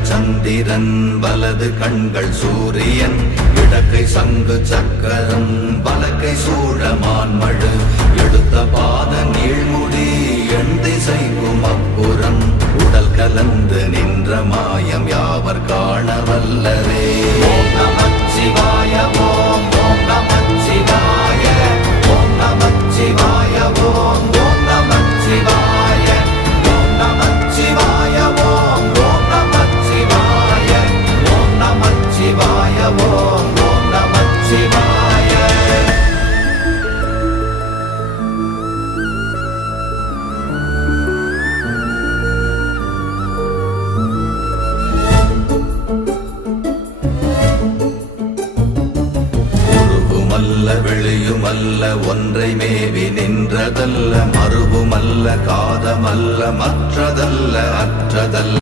இடங்கள் சந்திரன் வலது கண்கள் சூரியன் இடக்கை சங்கு சக்கரம் வலக்கை சூழமான்மழு எடுத்த பாத நீழ்முடி எண் திசைக்கும் அப்புறம் உடல் கலந்து நின்ற மாயம் யாவர் காண வல்லரே. ஓம் நமச்சிவாய ஓம் ஓம் நமச்சிவாய ஓம் நமச்சிவாய ஓம் ஓம் நமச்சிவாய ஓம் நமச்சிவாய ஓம் ஓம் நமச்சிவாய ஓம் நமச்சிவாய ஓம் ஓம் நமச்சிவாய. வெளியுமல்ல ஒன்றை மேவி நின்றதல்ல மறுவுமல்ல காதமல்ல மற்றதல்ல அற்றதல்ல